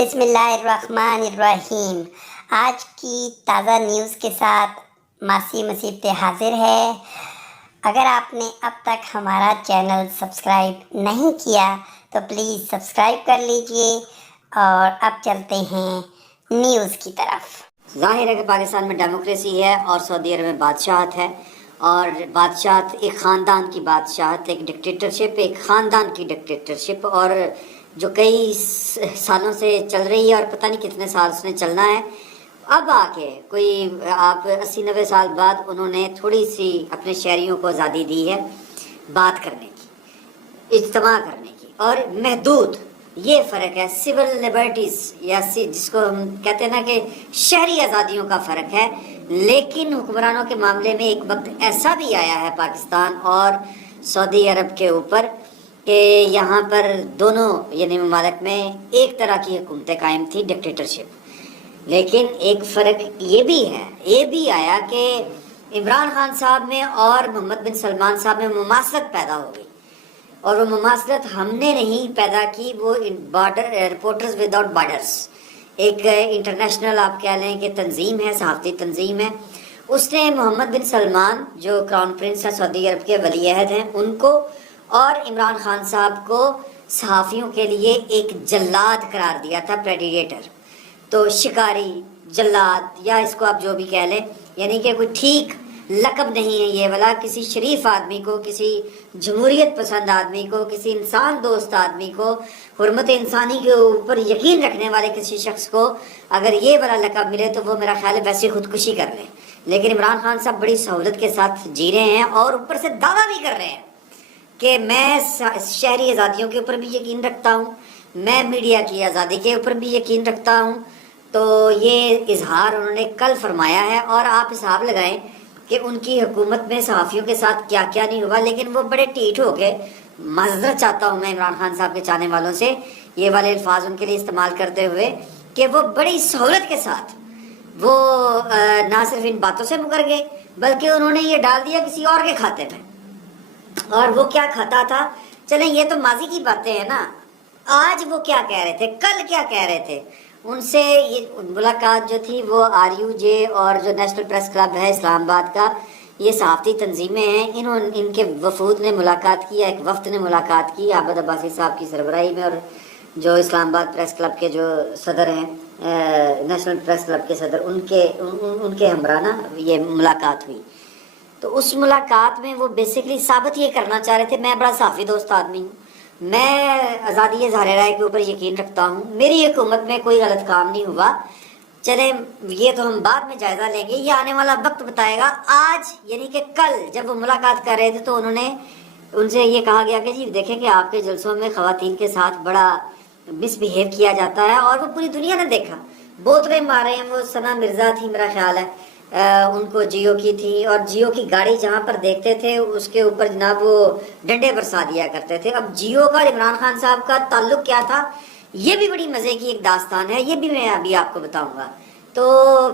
بسم اللہ الرحمن الرحیم۔ آج کی تازہ نیوز کے ساتھ ماسی مصیبت حاضر ہے۔ اگر آپ نے اب تک ہمارا چینل سبسکرائب نہیں کیا تو پلیز سبسکرائب کر لیجئے، اور اب چلتے ہیں نیوز کی طرف۔ ظاہر ہے کہ پاکستان میں ڈیموکریسی ہے اور سعودی عرب میں بادشاہت ہے، اور بادشاہت ایک خاندان کی بادشاہت، ایک ڈکٹیٹرشپ، ایک خاندان کی ڈکٹیٹرشپ، اور جو کئی سالوں سے چل رہی ہے اور پتہ نہیں کتنے سال اس نے چلنا ہے۔ اب آ کے کوئی آپ 80-90 سال بعد انہوں نے تھوڑی سی اپنے شہریوں کو آزادی دی ہے بات کرنے کی، اجتماع کرنے کی، اور محدود۔ یہ فرق ہے سول لبرٹیز، یا جس کو ہم کہتے ہیں نا کہ شہری آزادیوں کا فرق ہے۔ لیکن حکمرانوں کے معاملے میں ایک وقت ایسا بھی آیا ہے پاکستان اور سعودی عرب کے اوپر کہ یہاں پر دونوں یعنی ممالک میں ایک طرح کی حکومتیں قائم تھی، ڈکٹیٹرشپ۔ لیکن ایک فرق یہ بھی آیا کہ عمران خان صاحب میں اور محمد بن سلمان صاحب میں مماثلت پیدا ہو گئی، اور وہ مماثلت ہم نے نہیں پیدا کی، وہ رپورٹرز وداؤٹ بارڈرز، ایک انٹرنیشنل آپ کہہ لیں کہ تنظیم ہے، صحافتی تنظیم ہے۔ اس نے محمد بن سلمان جو کراؤن پرنس ہے سعودی عرب کے ولی عہد ہیں، ان کو اور عمران خان صاحب کو صحافیوں کے لیے ایک جلاد قرار دیا تھا، پریڈیٹر۔ تو شکاری، جلاد، یا اس کو آپ جو بھی کہہ لیں، یعنی کہ کوئی ٹھیک لقب نہیں ہے یہ والا۔ کسی شریف آدمی کو، کسی جمہوریت پسند آدمی کو، کسی انسان دوست آدمی کو، حرمت انسانی کے اوپر یقین رکھنے والے کسی شخص کو اگر یہ والا لقب ملے تو وہ میرا خیال ہے ویسے خودکشی کر لے۔ لیکن عمران خان صاحب بڑی سہولت کے ساتھ جی رہے ہیں، اور اوپر سے دعویٰ بھی کر رہے ہیں کہ میں شہری آزادیوں کے اوپر بھی یقین رکھتا ہوں، میں میڈیا کی آزادی کے اوپر بھی یقین رکھتا ہوں۔ تو یہ اظہار انہوں نے کل فرمایا ہے، اور آپ حساب لگائیں کہ ان کی حکومت میں صحافیوں کے ساتھ کیا کیا نہیں ہوا۔ لیکن وہ بڑے ٹھیٹ ہو کے، معذرت چاہتا ہوں میں عمران خان صاحب کے چاہنے والوں سے یہ والے الفاظ ان کے لیے استعمال کرتے ہوئے، کہ وہ بڑی سہولت کے ساتھ وہ نہ صرف ان باتوں سے مکر گئے بلکہ انہوں نے یہ ڈال دیا کسی اور کے کھاتے پہ۔ اور وہ کیا کھاتا تھا، چلیں یہ تو ماضی کی باتیں ہیں نا۔ آج وہ کیا کہہ رہے تھے، کل کیا کہہ رہے تھے، ان سے یہ ملاقات جو تھی وہ RUJ اور جو نیشنل پریس کلب ہے اسلام آباد کا، یہ صحافتی تنظیمیں ہیں، ان کے وفود نے ملاقات کی، ایک وفد نے ملاقات کی عابد عباسی صاحب کی سربراہی میں، اور جو اسلام آباد پریس کلب کے جو صدر ہیں، نیشنل پریس کلب کے صدر، ان کے ہمراہ نا یہ ملاقات ہوئی۔ تو اس ملاقات میں وہ بیسیکلی ثابت یہ کرنا چاہ رہے تھے میں بڑا صحافی دوست آدمی ہوں، میں آزادی اظہار رائے کے اوپر یقین رکھتا ہوں، میری حکومت میں کوئی غلط کام نہیں ہوا۔ چلیں یہ تو ہم بعد میں جائزہ لیں گے، یہ آنے والا وقت بتائے گا۔ آج یعنی کہ کل جب وہ ملاقات کر رہے تھے تو انہوں نے ان سے یہ کہا گیا کہ جی دیکھیں کہ آپ کے جلسوں میں خواتین کے ساتھ بڑا مس بہیو کیا جاتا ہے، اور وہ پوری دنیا نے دیکھا، بوتلیں مارے ہیں۔ وہ ثنا مرزا تھی میرا خیال ہے، ان کو جیو کی تھی، اور جیو کی گاڑی جہاں پر دیکھتے تھے اس کے اوپر جناب وہ ڈنڈے برسا دیا کرتے تھے۔ اب جیو کا عمران خان صاحب کا تعلق کیا تھا، یہ بھی بڑی مزے کی ایک داستان ہے، یہ بھی میں ابھی آپ کو بتاؤں گا۔ تو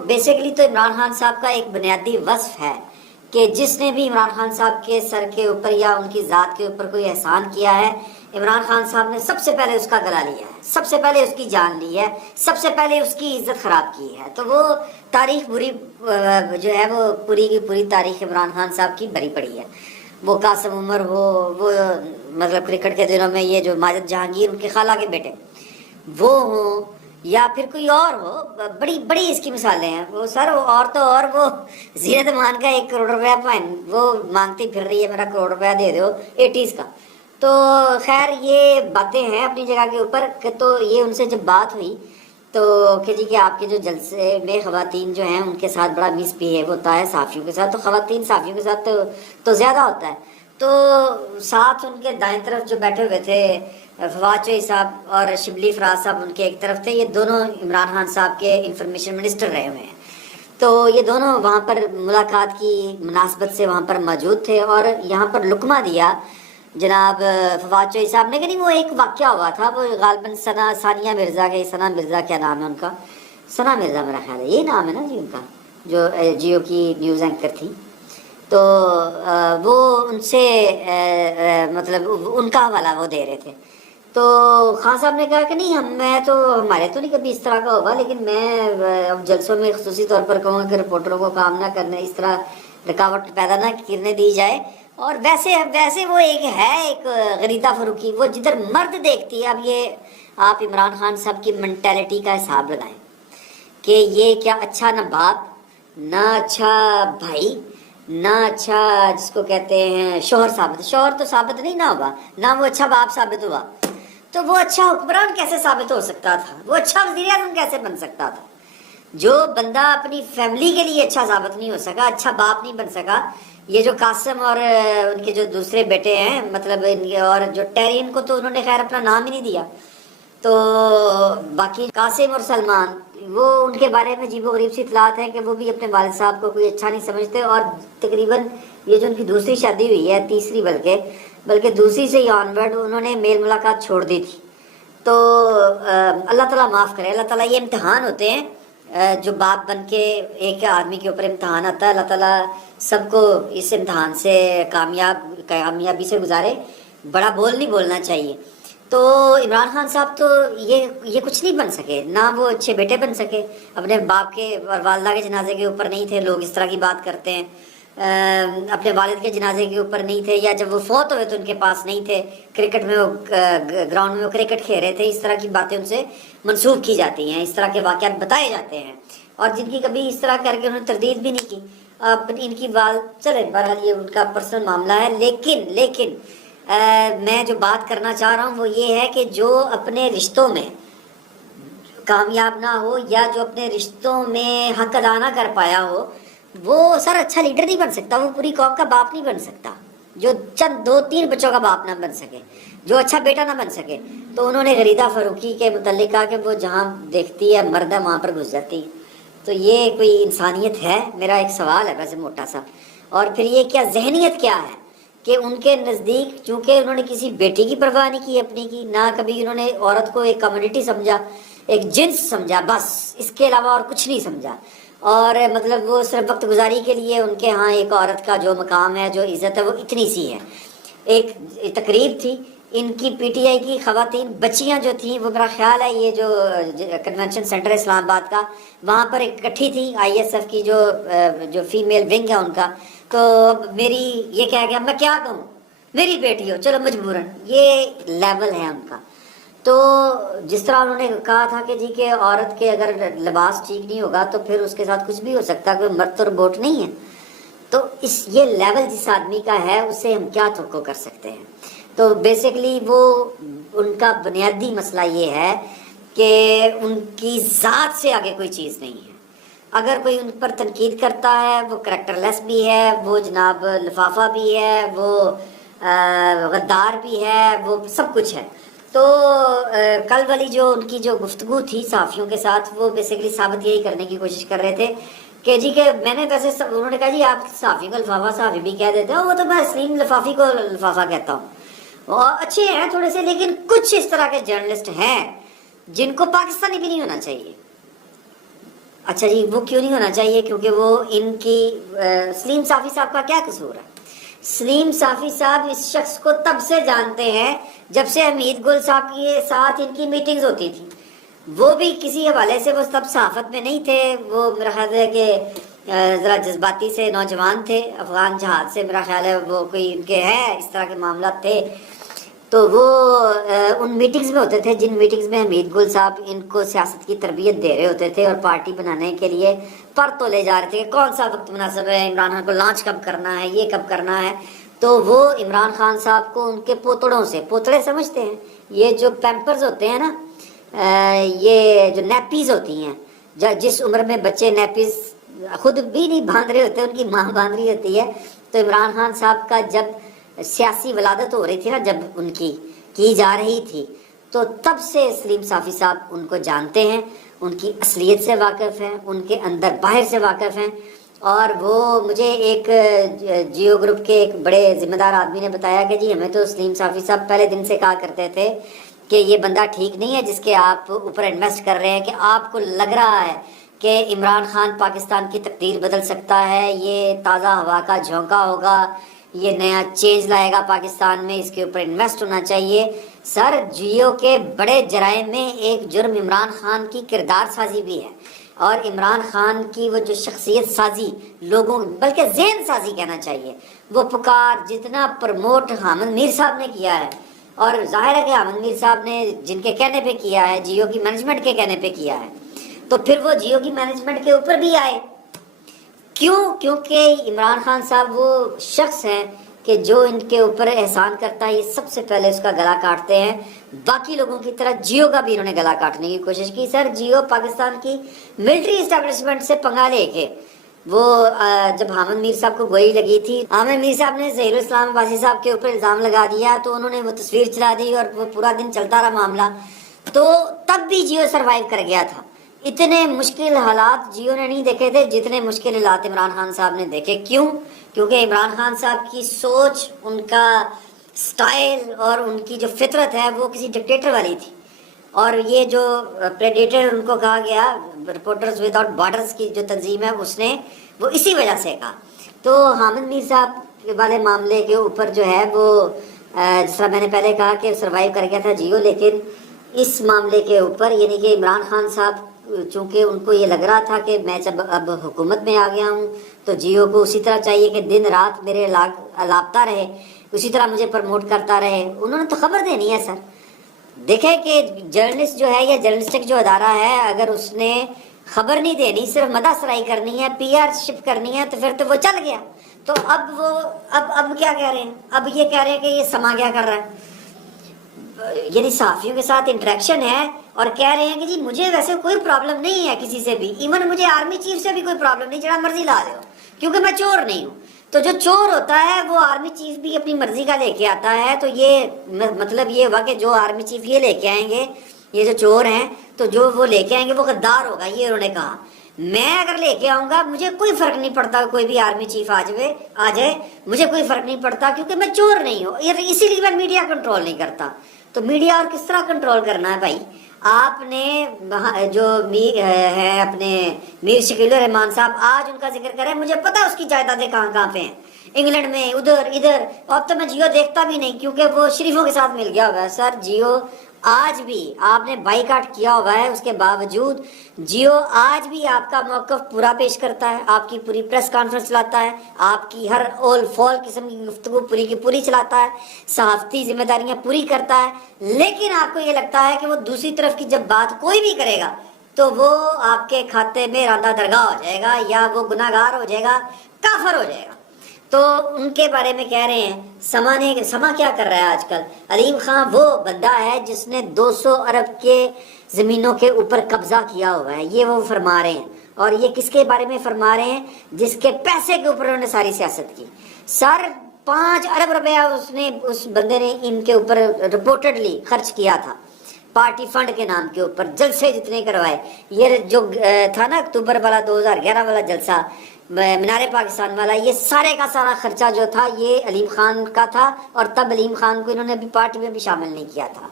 بیسیکلی تو عمران خان صاحب کا ایک بنیادی وصف ہے کہ جس نے بھی عمران خان صاحب کے سر کے اوپر یا ان کی ذات کے اوپر کوئی احسان کیا ہے، عمران خان صاحب نے سب سے پہلے اس کا گلا لیا ہے، سب سے پہلے اس کی جان لی ہے، سب سے پہلے اس کی عزت خراب کی ہے۔ تو وہ تاریخ بری جو ہے وہ پوری کی پوری تاریخ عمران خان صاحب کی بھری پڑی ہے۔ وہ قاسم عمر ہو، وہ مطلب کرکٹ کے دنوں میں یہ جو ماجد جہانگیر ان کے خالہ کے بیٹے وہ ہوں، یا پھر کوئی اور ہو، بڑی بڑی اس کی مثالیں ہیں۔ وہ سر اور تو اور وہ زینت امان کا 1 کروڑ روپیہ وہ مانگتی پھر رہی ہے، میرا کروڑ روپیہ دے دو 80s کا۔ تو خیر یہ باتیں ہیں اپنی جگہ کے اوپر، کہ تو یہ ان سے جب بات ہوئی تو کہ جی کہ آپ کے جو جلسے میں خواتین جو ہیں ان کے ساتھ بڑا مس بہیو ہوتا ہے صحافیوں کے ساتھ، تو خواتین صحافیوں کے ساتھ تو زیادہ ہوتا ہے۔ تو ساتھ ان کے دائیں طرف جو بیٹھے ہوئے تھے فواد چوہی صاحب اور شبلی فراز صاحب ان کے ایک طرف تھے، یہ دونوں عمران خان صاحب کے انفارمیشن منسٹر رہے ہوئے ہیں۔ تو یہ دونوں وہاں پر ملاقات کی مناسبت سے وہاں پر موجود تھے، اور یہاں پر لقمہ دیا جناب فواد چوہی صاحب نے کہ نہیں، وہ ایک واقعہ ہوا تھا، وہ غالباً ثنا مرزا کیا نام ہے ان کا، ثنا مرزا میرا خیال ہے یہی نام ہے نا جی ان کا، جو جیو کی نیوز اینکر تھی۔ تو وہ ان سے مطلب ان کا حوالہ وہ دے رہے تھے۔ تو خان صاحب نے کہا کہ نہیں میں تو ہمارے تو نہیں کبھی اس طرح کا ہوگا، لیکن میں اب جلسوں میں خصوصی طور پر کہوں گا کہ رپورٹروں کو کام نہ کرنے، اس طرح رکاوٹ پیدا نہ کرنے دی جائے۔ اور ویسے وہ ایک غریدہ فروخی، وہ جدھر مرد دیکھتی ہے۔ اب یہ آپ عمران خان صاحب کی مینٹیلٹی کا حساب لگائیں کہ یہ کیا اچھا نہ باپ، نہ اچھا بھائی، نہ اچھا جس کو کہتے ہیں شوہر تو ثابت نہیں نہ ہوگا، نہ وہ اچھا باپ ثابت ہوا، تو وہ اچھا حکمران کیسے ثابت ہو سکتا تھا؟ وہ اچھا وزیر اعظم کیسے بن سکتا تھا؟ جو بندہ اپنی فیملی کے لیے اچھا ثابت نہیں ہو سکا، اچھا باپ نہیں بن سکا۔ یہ جو قاسم اور ان کے جو دوسرے بیٹے ہیں، مطلب اور جو ٹیرین کو تو انہوں نے خیر اپنا نام ہی نہیں دیا، تو باقی قاسم اور سلمان، وہ ان کے بارے میں عجیب و غریب سی اطلاعات ہیں کہ وہ بھی اپنے والد صاحب کو کوئی اچھا نہیں سمجھتے، اور تقریباً یہ جو ان کی دوسری شادی ہوئی ہے، تیسری بلکہ دوسری سے ہی آنورڈ انہوں نے میل ملاقات چھوڑ دی تھی۔ تو اللہ تعالیٰ معاف کرے، اللہ تعالیٰ یہ امتحان ہوتے ہیں جو باپ بن کے ایک آدمی کے اوپر امتحان آتا ہے، اللہ تعالیٰ سب کو اس امتحان سے کامیابی سے گزارے۔ بڑا بول نہیں بولنا چاہیے۔ تو عمران خان صاحب تو یہ کچھ نہیں بن سکے، نہ وہ اچھے بیٹے بن سکے، اپنے باپ کے اور والدہ کے جنازے کے اوپر نہیں تھے، لوگ اس طرح کی بات کرتے ہیں، اپنے والد کے جنازے کے اوپر نہیں تھے، یا جب وہ فوت ہوئے تو ان کے پاس نہیں تھے، کرکٹ میں وہ گراؤنڈ میں وہ کرکٹ کھیل رہے تھے، اس طرح کی باتیں ان سے منسوخ کی جاتی ہیں، اس طرح کے واقعات بتائے جاتے ہیں، اور جن کی کبھی اس طرح کر کے انہوں نے تردید بھی نہیں کی۔ اب ان کی بات چلے، بہرحال یہ ان کا پرسنل معاملہ ہے، لیکن میں جو بات کرنا چاہ رہا ہوں وہ یہ ہے کہ جو اپنے رشتوں میں کامیاب نہ ہو، یا جو اپنے رشتوں میں حق ادا نہ کر پایا ہو، وہ سر اچھا لیڈر نہیں بن سکتا، وہ پوری قوم کا باپ نہیں بن سکتا، جو چند 2-3 بچوں کا باپ نہ بن سکے، جو اچھا بیٹا نہ بن سکے۔ تو انہوں نے غریدہ فروخی کے متعلق کہا کہ وہ جہاں دیکھتی ہے مرد ہے وہاں پر گھس جاتی ہے۔ تو یہ کوئی انسانیت ہے؟ میرا ایک سوال ہے ویسے موٹا سا۔ اور پھر یہ کیا ذہنیت کیا ہے کہ ان کے نزدیک، چونکہ انہوں نے کسی بیٹی کی پرواہ نہیں کی اپنی کی، نہ کبھی انہوں نے عورت کو ایک کمیونٹی سمجھا، ایک جنس سمجھا، بس اس کے علاوہ اور کچھ نہیں سمجھا، اور مطلب وہ صرف وقت گزاری کے لیے ان کے ہاں ایک عورت کا جو مقام ہے، جو عزت ہے، وہ اتنی سی ہے۔ ایک تقریب تھی ان کی پی ٹی آئی کی خواتین بچیاں جو تھیں، وہ میرا خیال ہے یہ جو کنونشن سینٹر اسلام آباد کا، وہاں پر اکٹھی تھی آئی ایس ایف کی جو فیمیل ونگ ہے ان کا۔ تو میری یہ کہہ گیا، میں کیا کہوں، میری بیٹی ہو، چلو مجبوراً، یہ لیول ہے ان کا۔ تو جس طرح انہوں نے کہا تھا کہ جی کہ عورت کے اگر لباس ٹھیک نہیں ہوگا تو پھر اس کے ساتھ کچھ بھی ہو سکتا ہے، کوئی مرد تو روبوٹ نہیں ہے۔ تو یہ لیول جس آدمی کا ہے اس سے ہم کیا توقع کر سکتے ہیں؟ تو بیسیکلی وہ ان کا بنیادی مسئلہ یہ ہے کہ ان کی ذات سے آگے کوئی چیز نہیں ہے۔ اگر کوئی ان پر تنقید کرتا ہے، وہ کریکٹر لیس بھی ہے، وہ جناب لفافہ بھی ہے، وہ غدار بھی ہے، وہ سب کچھ ہے۔ تو کل والی جو ان کی جو گفتگو تھی صحافیوں کے ساتھ، وہ بیسیکلی ثابت یہی کرنے کی کوشش کر رہے تھے کہ جی کہ میں نے ویسے انہوں نے کہا جی آپ صحافی کو لفافہ صحافی بھی کہہ دیتے ہو، وہ تو میں سلیم لفافی کو لفافہ کہتا ہوں۔ وہ اچھے ہیں تھوڑے سے، لیکن کچھ اس طرح کے جرنلسٹ ہیں جن کو پاکستانی بھی نہیں ہونا چاہیے۔ اچھا جی، وہ کیوں نہیں ہونا چاہیے؟ کیونکہ وہ ان کی سلیم صافی صاحب کا کیا قصور ہے؟ سلیم صافی صاحب اس شخص کو تب سے جانتے ہیں جب سے حمید گل صاحب کے ساتھ ان کی میٹنگز ہوتی تھی۔ وہ بھی کسی حوالے سے وہ تب صحافت میں نہیں تھے، وہ میرا خیال ہے کہ ذرا جذباتی سے نوجوان تھے، افغان جہاد سے میرا خیال ہے وہ کوئی ان کے ہے اس طرح کے معاملات تھے۔ تو وہ ان میٹنگز میں ہوتے تھے جن میٹنگز میں حمید گل صاحب ان کو سیاست کی تربیت دے رہے ہوتے تھے اور پارٹی بنانے کے لیے پر تو لے جا رہے تھے کہ کون سا وقت مناسب ہے، عمران خان کو لانچ کب کرنا ہے، یہ کب کرنا ہے۔ تو وہ عمران خان صاحب کو ان کے پوتڑوں سے، پوتڑے سمجھتے ہیں یہ جو پیمپرز ہوتے ہیں نا، یہ جو نیپیز ہوتی ہیں، جس عمر میں بچے نیپیز خود بھی نہیں باندھ رہے ہوتے، ان کی ماں باندھ رہی ہوتی ہے۔ تو عمران خان صاحب کا جب سیاسی ولادت ہو رہی تھی نا، جب ان کی جا رہی تھی، تو تب سے سلیم صافی صاحب ان کو جانتے ہیں، ان کی اصلیت سے واقف ہیں، ان کے اندر باہر سے واقف ہیں۔ اور وہ مجھے ایک جیو گروپ کے ایک بڑے ذمہ دار آدمی نے بتایا کہ جی ہمیں تو سلیم صافی صاحب پہلے دن سے کہا کرتے تھے کہ یہ بندہ ٹھیک نہیں ہے جس کے آپ اوپر انویسٹ کر رہے ہیں، کہ آپ کو لگ رہا ہے کہ عمران خان پاکستان کی تقدیر بدل سکتا ہے، یہ تازہ ہوا کا جھونکا ہوگا، یہ نیا چینج لائے گا پاکستان میں، اس کے اوپر انویسٹ ہونا چاہیے۔ سر جیو کے بڑے جرائم میں ایک جرم عمران خان کی کردار سازی بھی ہے، اور عمران خان کی وہ جو شخصیت سازی، لوگوں بلکہ ذہن سازی کہنا چاہیے، وہ پکار جتنا پرموٹ حامد میر صاحب نے کیا ہے، اور ظاہر ہے کہ حامد میر صاحب نے جن کے کہنے پہ کیا ہے، جیو کی مینجمنٹ کے کہنے پہ کیا ہے، تو پھر وہ جیو کی مینجمنٹ کے اوپر بھی آئے. کیوں؟ کیونکہ عمران خان صاحب وہ شخص ہیں کہ جو ان کے اوپر احسان کرتا ہے یہ سب سے پہلے اس کا گلا کاٹتے ہیں. باقی لوگوں کی طرح جیو کا بھی انہوں نے گلا کاٹنے کی کوشش کی. سر جیو پاکستان کی ملٹری اسٹیبلشمنٹ سے پنگا لے کے، وہ جب حامد میر صاحب کو گولی لگی تھی، حامد میر صاحب نے ظہیر الاسلام عباسی صاحب کے اوپر الزام لگا دیا، تو انہوں نے وہ تصویر چلا دی اور وہ پورا دن چلتا رہا معاملہ. تو تب بھی جیو سروائیو کر گیا تھا. اتنے مشکل حالات جیو نے نہیں دیکھے تھے جتنے مشکل حالات عمران خان صاحب نے دیکھے. کیوں؟ کیونکہ عمران خان صاحب کی سوچ، ان کا سٹائل اور ان کی جو فطرت ہے وہ کسی ڈکٹیٹر والی تھی. اور یہ جو پریڈیٹر ان کو کہا گیا، رپورٹرز وداؤٹ بارڈرز کی جو تنظیم ہے، اس نے وہ اسی وجہ سے کہا. تو حامد میر صاحب والے معاملے کے اوپر جو ہے وہ جس طرح میں نے پہلے کہا کہ سروائیو کر گیا تھا جیو، لیکن اس معاملے کے اوپر یعنی کہ عمران خان صاحب چونکہ ان کو یہ لگ رہا تھا کہ میں جب اب حکومت میں آ گیا ہوں تو جیو کو اسی طرح چاہیے کہ دن رات میرے لاپتا رہے، اسی طرح مجھے پروموٹ کرتا رہے. انہوں نے تو خبر دینی ہے. سر دیکھیں کہ جرنلسٹ جو ہے یا جرنلسٹک جو ادارہ ہے، اگر اس نے خبر نہیں دینی، صرف مدح سرائی کرنی ہے، پی آر شپ کرنی ہے، تو پھر تو وہ چل گیا. تو اب وہ اب کیا کہہ رہے ہیں؟ اب یہ کہہ رہے ہیں کہ یہ سما کیا کر رہا ہے، یعنی صحافیوں کے ساتھ انٹریکشن ہے اور کہہ رہے ہیں کہ جی مجھے ویسے کوئی پرابلم نہیں ہے کسی سے بھی، ایون مجھے آرمی چیف سے بھی کوئی پرابلم نہیں، جڑا مرضی لا دو، کیونکہ میں چور نہیں ہوں. تو جو چور ہوتا ہے وہ آرمی چیف بھی اپنی مرضی کا لے کے آتا ہے. تو یہ مطلب یہ ہوا کہ جو آرمی چیف یہ لے کے آئیں گے، یہ جو چور ہیں، تو جو وہ لے کے آئیں گے وہ غدار ہوگا، یہ انہوں نے کہا. میں اگر لے کے آؤں گا مجھے کوئی فرق نہیں پڑتا، کوئی بھی آرمی چیف آ جائے مجھے کوئی فرق نہیں پڑتا، کیونکہ میں چور نہیں ہوں. اسی لیے میں میڈیا کنٹرول نہیں کرتا. تو میڈیا اور کس طرح کنٹرول کرنا ہے بھائی؟ آپ نے جو ہے اپنے میر شکیل الرحمان صاحب، آج ان کا ذکر کریں، مجھے پتا اس کی جائیدادیں کہاں کہاں پہ ہیں، انگلینڈ میں، ادھر. اب تو میں جیو دیکھتا بھی نہیں کیونکہ وہ شریفوں کے ساتھ مل گیا ہوا ہے. سر جیو آج بھی آپ نے بائیکاٹ کیا ہوا ہے، اس کے باوجود جیو آج بھی آپ کا موقف پورا پیش کرتا ہے، آپ کی پوری پریس کانفرنس چلاتا ہے، آپ کی ہر اول فول قسم کی گفتگو پوری کی پوری چلاتا ہے، صحافتی ذمہ داریاں پوری کرتا ہے. لیکن آپ کو یہ لگتا ہے کہ وہ دوسری طرف کی جب بات کوئی بھی کرے گا تو وہ آپ کے کھاتے میں راندہ درگاہ ہو جائے گا، یا وہ گناہ گار ہو جائے گا، کافر ہو جائے گا. تو ان کے بارے میں کہہ رہے ہیں سما کیا کر رہا ہے آج کل؟ علیم خان وہ بندہ ہے جس نے 200 ارب کے زمینوں کے اوپر قبضہ کیا ہوا ہے، یہ وہ فرما رہے ہیں. اور یہ کس کے بارے میں فرما رہے ہیں؟ جس کے پیسے کے اوپر انہوں نے ساری سیاست کی. سر 5 ارب روپیہ اس بندے نے ان کے اوپر رپورٹڈلی خرچ کیا تھا، پارٹی فنڈ کے نام کے اوپر. جلسے جتنے کروائے، یہ جو تھا نا اکتوبر والا 2011 والا جلسہ، مینار پاکستان والا، یہ سارے کا سارا خرچہ جو تھا یہ علیم خان کا تھا. اور تب علیم خان کو انہوں نے ابھی پارٹی میں بھی شامل نہیں کیا تھا.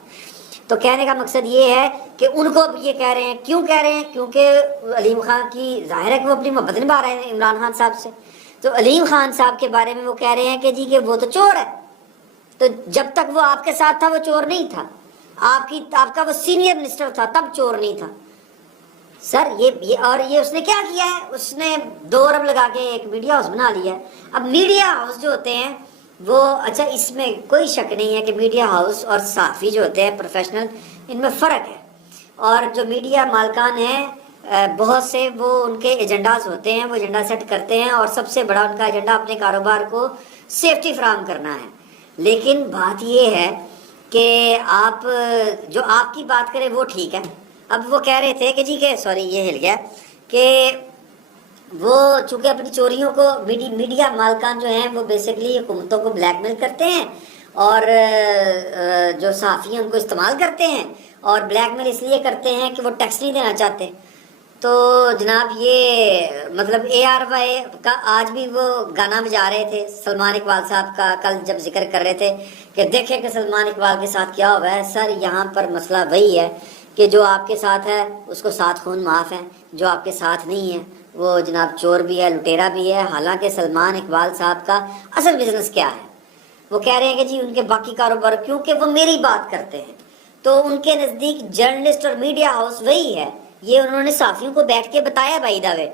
تو کہنے کا مقصد یہ ہے کہ ان کو یہ کہہ رہے ہیں. کیوں کہہ رہے ہیں؟ کیونکہ علیم خان کی ظاہر ہے کہ وہ اپنی محبت نبھا رہے ہیں عمران خان صاحب سے. تو علیم خان صاحب کے بارے میں وہ کہہ رہے ہیں کہ جی کہ وہ تو چور ہے. تو جب تک وہ آپ کے ساتھ تھا وہ چور نہیں تھا، آپ کا وہ سینئر منسٹر تھا تب چور نہیں تھا. سر یہ اس نے کیا کیا ہے؟ اس نے 2 ارب لگا کے ایک میڈیا ہاؤس بنا لیا ہے. اب میڈیا ہاؤس جو ہوتے ہیں وہ، اچھا اس میں کوئی شک نہیں ہے کہ میڈیا ہاؤس اور صحافی جو ہوتے ہیں پروفیشنل، ان میں فرق ہے. اور جو میڈیا مالکان ہیں بہت سے، وہ ان کے ایجنڈاز ہوتے ہیں، وہ ایجنڈا سیٹ کرتے ہیں، اور سب سے بڑا ان کا ایجنڈا اپنے کاروبار کو سیفٹی فراہم کرنا ہے. لیکن بات یہ ہے کہ جو آپ کی بات کریں وہ ٹھیک ہے. اب وہ کہہ رہے تھے کہ جی کہ سوری یہ ہل گیا کہ وہ چونکہ اپنی چوریوں کو میڈیا مالکان جو ہیں وہ بیسیکلی حکومتوں کو بلیک میل کرتے ہیں، اور جو صحافی ہیں ان کو استعمال کرتے ہیں، اور بلیک میل اس لیے کرتے ہیں کہ وہ ٹیکس نہیں دینا چاہتے. تو جناب یہ مطلب ARY کا آج بھی وہ گانا بجا رہے تھے سلمان اقبال صاحب کا، کل جب ذکر کر رہے تھے کہ دیکھیں کہ سلمان اقبال کے ساتھ کیا ہوا ہے. سر یہاں پر مسئلہ وہی ہے کہ جو آپ کے ساتھ ہے اس کو 7 خون معاف ہیں، جو آپ کے ساتھ نہیں ہے وہ جناب چور بھی ہے، لٹیرا بھی ہے. حالانکہ سلمان اقبال صاحب کا اصل بزنس کیا ہے؟ وہ کہہ رہے ہیں کہ جی ان کے باقی کاروبار کیونکہ وہ میری بات کرتے ہیں تو ان کے نزدیک جرنلسٹ اور میڈیا ہاؤس وہی ہے. یہ انہوں نے صحافیوں کو بیٹھ کے بتایا بائی دا وے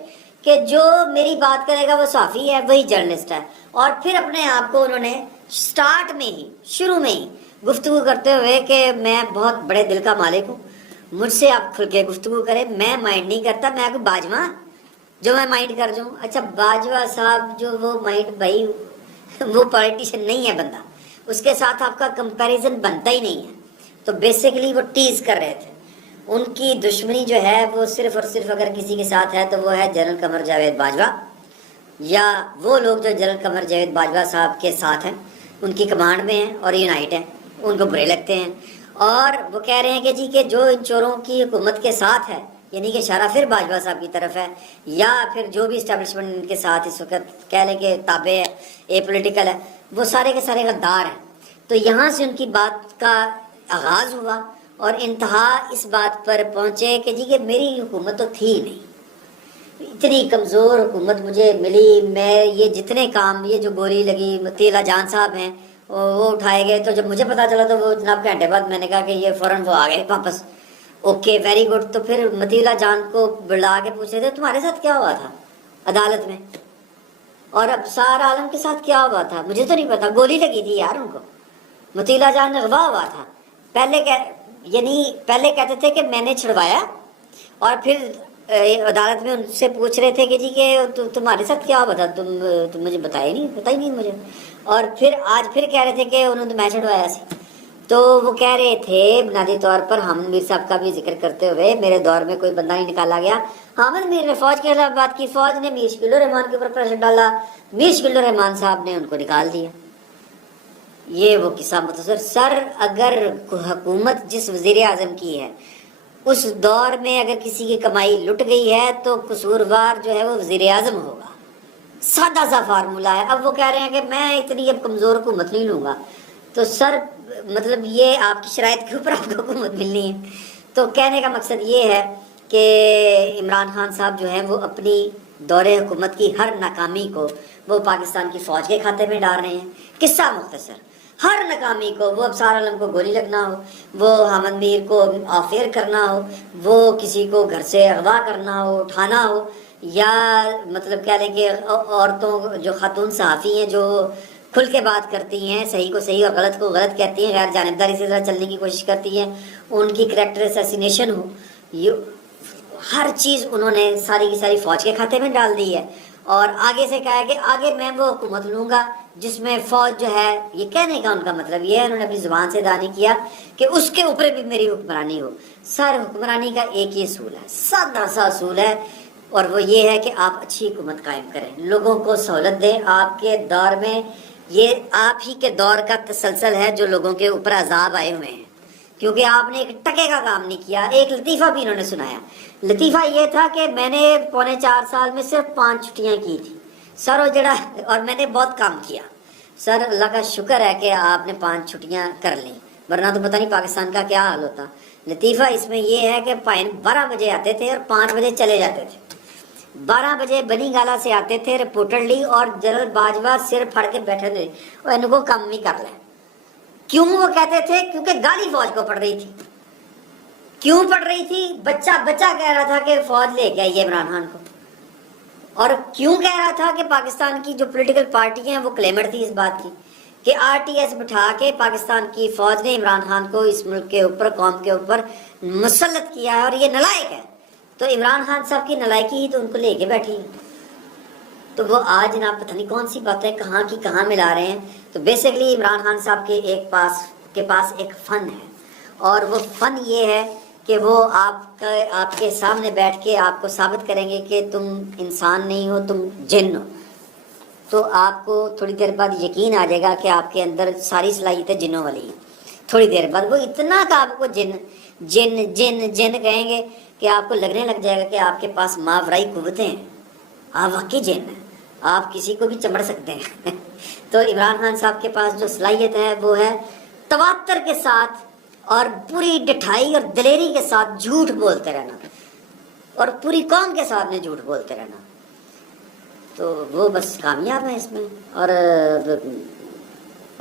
کہ جو میری بات کرے گا وہ صحافی ہے, وہی جرنلسٹ ہے. اور پھر اپنے آپ کو انہوں نے سٹارٹ میں ہی, شروع میں ہی گفتگو کرتے ہوئے کہ میں بہت بڑے دل کا مالک ہوں, مجھ سے آپ کھل کے گفتگو کریں, میں مائنڈ نہیں کرتا, میں کوئی باجوہ جو میں مائنڈ کر جاؤں. اچھا باجوہ صاحب جو وہ مائنڈ بھائی وہ پولیٹیشین نہیں ہے بندہ, اس کے ساتھ آپ کا کمپیریزن بنتا ہی نہیں ہے. تو بیسیکلی وہ ٹیز کر رہے تھے. ان کی دشمنی جو ہے وہ صرف اور صرف اگر کسی کے ساتھ ہے تو وہ ہے جنرل قمر جاوید باجوہ, یا وہ لوگ جو جنرل قمر جاوید باجوہ صاحب کے ساتھ ہیں, ان کی کمانڈ میں ہیں اور یونائٹ ہیں, ان کو برے لگتے ہیں. اور وہ کہہ رہے ہیں کہ جی کہ جو ان چوروں کی حکومت کے ساتھ ہے, یعنی کہ اشارہ پھر باجوہ صاحب کی طرف ہے, یا پھر جو بھی اسٹیبلشمنٹ ان کے ساتھ اس وقت کہہ لیں کہ تابع ہے, اے پولیٹیکل ہے, وہ سارے کے سارے غدار ہیں. تو یہاں سے ان کی بات کا آغاز ہوا اور انتہا اس بات پر پہنچے کہ جی کہ میری حکومت تو تھی نہیں, اتنی کمزور حکومت مجھے ملی, میں یہ جتنے کام, یہ جو گولی لگی مطیع جان صاحب ہیں وہ اٹھائے گئے, تو جب مجھے پتا چلا تو وہ جناب گھنٹے بعد میں نے کہا کہ یہ فوراً وہ آ گئے واپس, اوکے ویری گڈ. تو پھر مطیع جان کو بلا کے پوچھ رہے تھے تمہارے ساتھ کیا ہوا تھا عدالت میں, اور اب سار عالم کے ساتھ کیا ہوا تھا مجھے تو نہیں پتا, گولی لگی تھی یار ان کو, مطیع جان اغوا ہوا تھا. پہلے کہتے تھے کہ میں نے چھڑوایا, اور پھر عدالت میں ان سے پوچھ رہے تھے کہ جی کہ تمہارے ساتھ کیا ہوا تھا, تم مجھے پتا ہی نہیں مجھے. اور پھر آج پھر کہہ رہے تھے کہ انہوں نے میں چھڑوایا سی. تو وہ کہہ رہے تھے بنیادی طور پر, ہم میر صاحب کا بھی ذکر کرتے ہوئے, میرے دور میں کوئی بندہ نہیں نکالا گیا. حامد میر نے فوج کے خلاف بات کی, فوج نے میر شکیل الرحمان کے اوپر پریشر ڈالا, میر شکیل الرحمان صاحب نے ان کو نکال دیا. یہ وہ قصہ مختصر. سر اگر حکومت جس وزیر اعظم کی ہے اس دور میں اگر کسی کی کمائی لٹ گئی ہے تو قصوروار جو ہے وہ وزیر اعظم ہوگا, سادہ سا فارمولہ ہے. اب وہ کہہ رہے ہیں کہ میں اتنی اب کمزور حکومت نہیں لوں گا, تو سر مطلب یہ آپ کی شرائط کے اوپر آپ کو حکومت ملنی ہے. تو کہنے کا مقصد یہ ہے کہ عمران خان صاحب جو ہیں وہ اپنی دور حکومت کی ہر ناکامی کو وہ پاکستان کی فوج کے کھاتے میں ڈال رہے ہیں. قصہ مختصر, ہر ناکامی کو, وہ ابصار عالم کو گولی لگنا ہو, وہ حامد میر کو آفیر کرنا ہو, وہ کسی کو گھر سے اغوا کرنا ہو, اٹھانا ہو, یا مطلب کہہ لیں کہ عورتوں جو خاتون صحافی ہیں جو کھل کے بات کرتی ہیں, صحیح کو صحیح اور غلط کو غلط کہتی ہیں, غیر جانبداری سے چلنے کی کوشش کرتی ہیں, ان کی کریکٹر اسیسینیشن ہو, ہر چیز انہوں نے ساری کی ساری فوج کے کھاتے میں ڈال دی ہے. اور آگے سے کہا ہے کہ آگے میں وہ حکومت لوں گا جس میں فوج جو ہے, یہ کہنے کا ان کا مطلب یہ ہے, انہوں نے اپنی زبان سے ادا نہیں کیا کہ اس کے اوپر بھی میری حکمرانی ہو. سر حکمرانی کا ایک ہی اصول ہے, سادہ سا اصول ہے, اور وہ یہ ہے کہ آپ اچھی حکومت قائم کریں, لوگوں کو سہولت دیں. آپ کے دور میں یہ آپ ہی کے دور کا تسلسل ہے جو لوگوں کے اوپر عذاب آئے ہوئے ہیں, کیونکہ آپ نے ایک ٹکے کا کام نہیں کیا. ایک لطیفہ بھی انہوں نے سنایا, لطیفہ یہ تھا کہ میں نے 4.25 سال میں صرف 5 چھٹیاں کی تھی سر, اور میں نے بہت کام کیا سر. اللہ کا شکر ہے کہ آپ نے 5 چھٹیاں کر لیں, ورنہ تو پتہ نہیں پاکستان کا کیا حال ہوتا. لطیفہ اس میں یہ ہے کہ 12 بجے آتے تھے اور 5 بجے چلے جاتے تھے. 12 بجے بنی گالا سے آتے تھے رپورٹرلی, اور جنرل باجوہ سر پھڑ کے بیٹھے تھے, اور ان کو کم نہیں کر لیں. کیوں وہ کہتے تھے؟ کیونکہ گالی فوج کو پڑ رہی تھی. کیوں پڑ رہی تھی؟ بچہ کہہ رہا تھا کہ فوج لے کے آئیے عمران خان کو. اور کیوں کہہ رہا تھا کہ پاکستان کی جو پولیٹیکل پارٹی ہیں وہ کلیمر تھی اس بات کی کہ آر ٹی ایس بٹھا کے پاکستان کی فوج نے عمران خان کو اس ملک کے اوپر, قوم کے اوپر مسلط کیا ہے, اور یہ نلائق ہے. تو عمران خان صاحب کی نلائکی ہی تو ان کو لے کے بیٹھی ہے. تو وہ آج جناب پتہ نہیں کون سی باتیں کہاں کی کہاں ملا رہے ہیں. تو بیسیکلی عمران خان صاحب کے پاس ایک فن ہے, اور وہ فن یہ ہے کہ وہ آپ کے سامنے بیٹھ کے آپ کو ثابت کریں گے کہ تم انسان نہیں ہو, تم جن ہو. تو آپ کو تھوڑی دیر بعد یقین آ جائے گا کہ آپ کے اندر ساری صلاحیتیں جنوں والی ہیں. تھوڑی دیر بعد وہ اتنا کہ آپ کو جن جن جن جن کہیں گے کہ آپ کو لگنے لگ جائے گا کہ آپ کے پاس ماورائی قوتیں ہیں, آپ واقعی جن ہیں, آپ کسی کو بھی چمڑ سکتے ہیں. تو عمران خان صاحب کے پاس جو صلاحیت ہے وہ ہے تواتر کے ساتھ اور پوری ڈٹھائی اور دلیری کے ساتھ جھوٹ بولتے رہنا, اور پوری قوم کے ساتھ میں جھوٹ بولتے رہنا. تو وہ بس کامیاب ہیں اس میں. اور